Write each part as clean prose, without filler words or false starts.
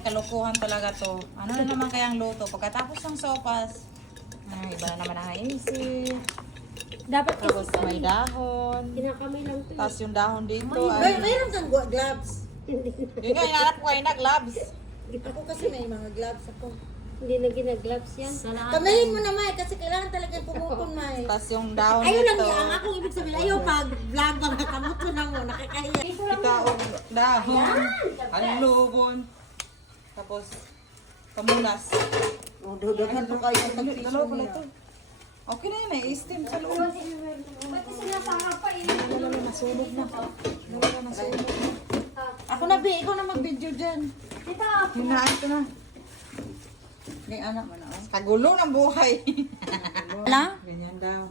kalukuhan talaga to. Ano na naman kayang luto? Pagkatapos ng sopas, iba na naman ang isip. Dapat Tapos kasi may dahon. kinakamay lang to. Tapos yung dahon dito Mayroon kang gloves. Yun nga, inaanap ko kayo na gloves. Ako kasi may mga gloves ako. Hindi na ginagloves yan. Kamayin mo na, May, kasi kailangan talaga pumupon, May. Tapos yung dahon Ayun lang dito. yan. Akong ibig sabihin, ayaw pag vlog ang nakamot na mo, nakakahiya. Itaog dahon. Alubon. Tapos kamunas. Oh, dagdagan po kayo ng Dalawa pala to. Okay na yun eh. Steam sa loob. Pati sinasarap pa eh. Wala nasunog na. Wala nasunog na. Ako na, Bi, ikaw na mag-video dyan. Dito. Hinaan ko na. May anak mo na, oh. Kagulo ng buhay. Ala? Ganyan daw.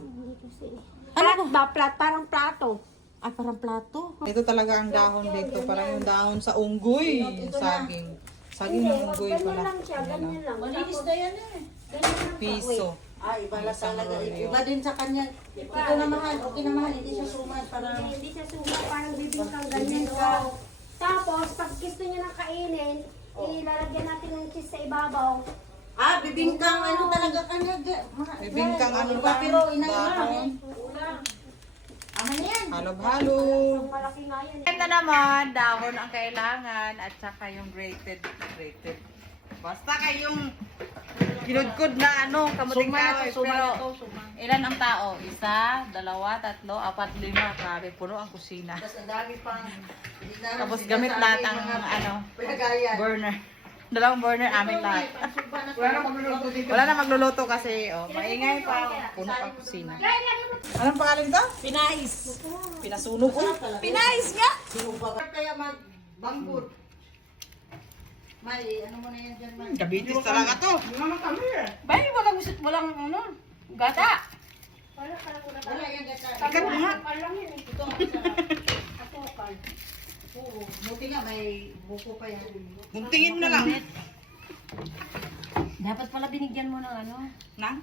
Ano ba? Parang plato. Ay, parang plato. Ito talaga ang dahon dito. Parang yung dahon sa unggoy. Saging. Saging ng unggoy Ganyan pala. lang siya. Ganyan lang. Malinis na yan eh. Ganyan lang siya. Piso. Ay, iba na talaga. rolyo. Iba din sa kanya. Ito na mahal. Okay na mahal. Hindi siya sumat. Parang... Hindi siya suga. Parang bibingkang ganyan. Oh. Tapos, pag gusto niya nang kainin, ilalagyan natin ng cheese sa ibabaw. Ah, bibingkang ano talaga kanya. Bibingkang ano Iba, lang, pero inailan dahon. eh. Aman yan. Halo-halo. Malaki nga yan. Ito naman, dahon ang kailangan at saka yung grated. Basta kayong kinudkod na ano, kamuting kahoy. Pero ilan ang tao? Isa, dalawa, tatlo, apat, lima. Grabe, puno ang kusina. Tapos ang dami pang... Tapos gamit lahat ang ano, Pinagayan. burner. Dalawang burner, amin lahat. Wala na magluluto kasi, maingay pa. Puno ang kusina. Anong pangalan ito? Pinais. Pinasunog ko. Pinais nga! Kaya mag-bangbut. May, ano mo na yan dyan, May? Gabitis talaga to. Bahay, walang ano, gata. Wala yan, gata. Ikat mo nga. Ito ang masarap. Asukal. Oo, buti nga may buko pa yan. Guntingin mo na lang. Dapat pala binigyan mo ng ano. Nang?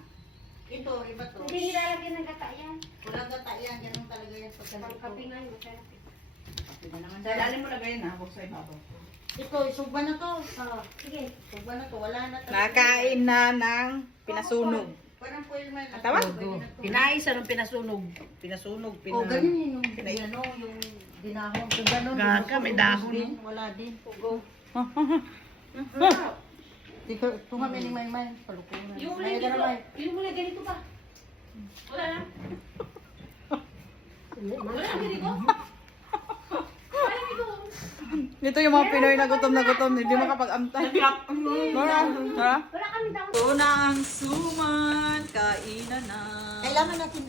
Ito, iba to. Hindi nilalagyan ng gata yan. Walang gata yan, ganun talaga yan. Pagkapingan, masarap. Sa ilalim mo lagay na, huwag sa ibabaw. Ito, isugba na to. Sige. Isugba na to, wala na talaga. Nakain na ng pinasunog. Parang foil man. Ang tawag? Pinais, anong pinasunog? Pinasunog, Oh, ganun yung ano, yung dinahon. Kung ganun, Gaga, may dahon, din, wala din. Go. Ito nga may may palukunan. Yung May muli ganun, May. yung muli ganito pa. Wala na. Wala na ganito. Ito yung mga Pinoy na gutom, hindi makapag-amtay. Ha? Wala kami daw. Ito na ang suman, kainan na. Kailangan natin